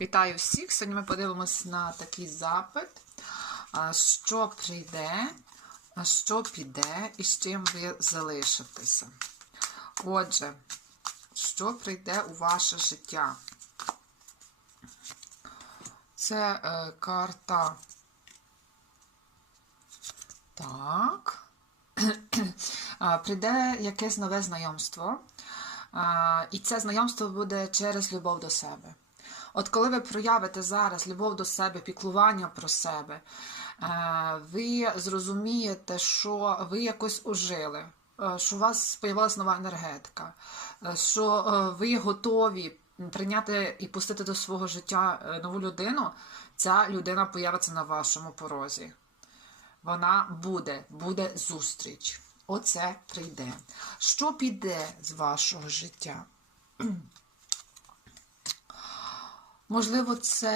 Вітаю всіх! Сьогодні ми подивимось на такий запит, що прийде, що піде і з чим ви залишитеся. Отже, що прийде у ваше життя? Це е, карта. Так. Прийде якесь нове знайомство. І це знайомство буде через любов до себе. От коли ви проявите зараз любов до себе, піклування про себе, е, ви зрозумієте, що ви якось ожили, е, що у вас з'явилася нова енергетика, е, що ви готові прийняти і пустити до свого життя нову людину, ця людина появиться на вашому порозі. Вона буде, буде зустріч. Оце прийде. Що піде з вашого життя? Можливо, це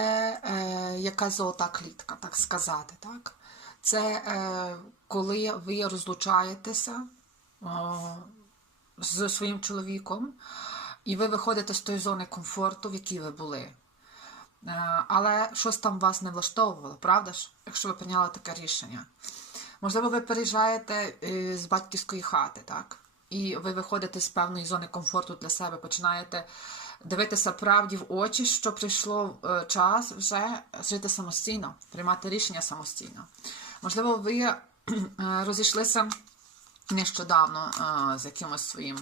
е, якась золота клітка, так сказати. Так? Це е, коли ви розлучаєтеся е, з своїм чоловіком, і ви виходите з тої зони комфорту, в якій ви були. Е, але щось там вас не влаштовувало, правда ж, якщо ви прийняли таке рішення. Можливо, ви переїжджаєте е, з батьківської хати, так? І ви виходите з певної зони комфорту для себе, починаєте дивитися правді в очі, що прийшло е, час вже жити самостійно, приймати рішення самостійно. Можливо, ви е, розійшлися нещодавно е, з якимось своїм.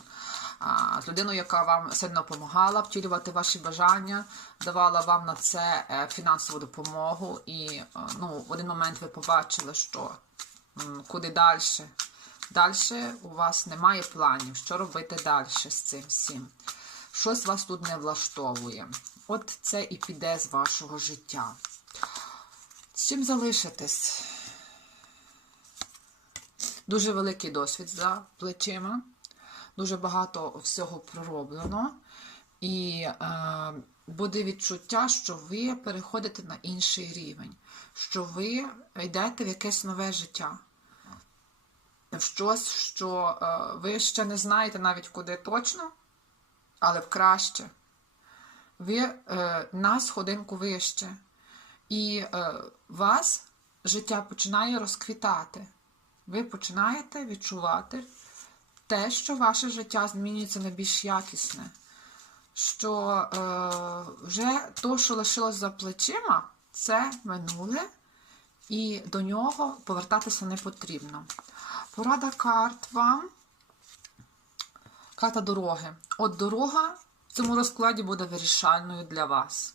З людиною, яка вам сильно допомагала втілювати ваші бажання, давала вам на це фінансову допомогу, і ну, в один момент ви побачили, що куди далі. Далі у вас немає планів, що робити далі з цим всім. Щось вас тут не влаштовує. От це і піде з вашого життя. З чим залишитесь? Дуже великий досвід за плечима, дуже багато всього пророблено, і е, буде відчуття, що ви переходите на інший рівень, що ви йдете в якесь нове життя, щось, що е, ви ще не знаєте навіть куди точно, але в краще. Ви е, на сходинку вище, і е, вас життя починає розквітати ви починаєте відчувати те, що ваше життя змінюється на більш якісне. Що е, вже то, що лишилось за плечима, це минуле, і до нього повертатися не потрібно. Порада карт вам. Карта дороги. От дорога в цьому розкладі буде вирішальною для вас.